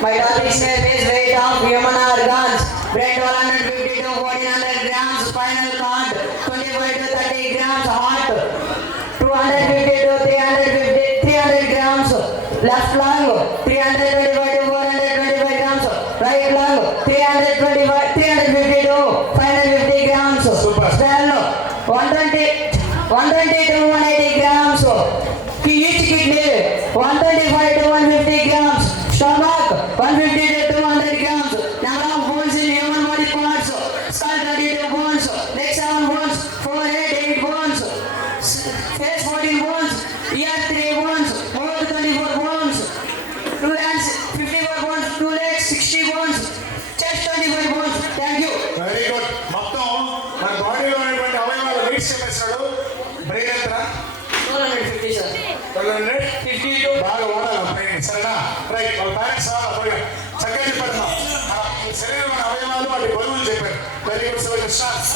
My topic name is weight of human organs. Brain 150 to 1400 grams, spinal cord 25 to 30 grams, heart 250 to 300 grams, left lung 325 to 425 grams, right lung 350 to 550 grams, spell 120 to 180 grams, each kidney 125 to 150 grams, stomach 150 to 200 grams, number of bones in human body parts, skull 32 bones, neck 7 bones, forehead 8 bones, face 14 bones, ear 3 bones, mouth 24 bones, 2 hands 54 bones, 2 legs 60 bones, chest 25 bones. Thank you. Very good. మొత్తం మన బాడీలో ఉన్నటువంటి అవయవాల weights చెప్పేసాడు. Brain ఎంత? 450 sir. 452 బాగా వాడాలి brain. సరేనా? Right. వాళ్ళ పేరెంట్స్ చక్కగా చెప్పారు. శరీరం అవయవాలు వాటి బరువులు చెప్పారు. Very good. So start.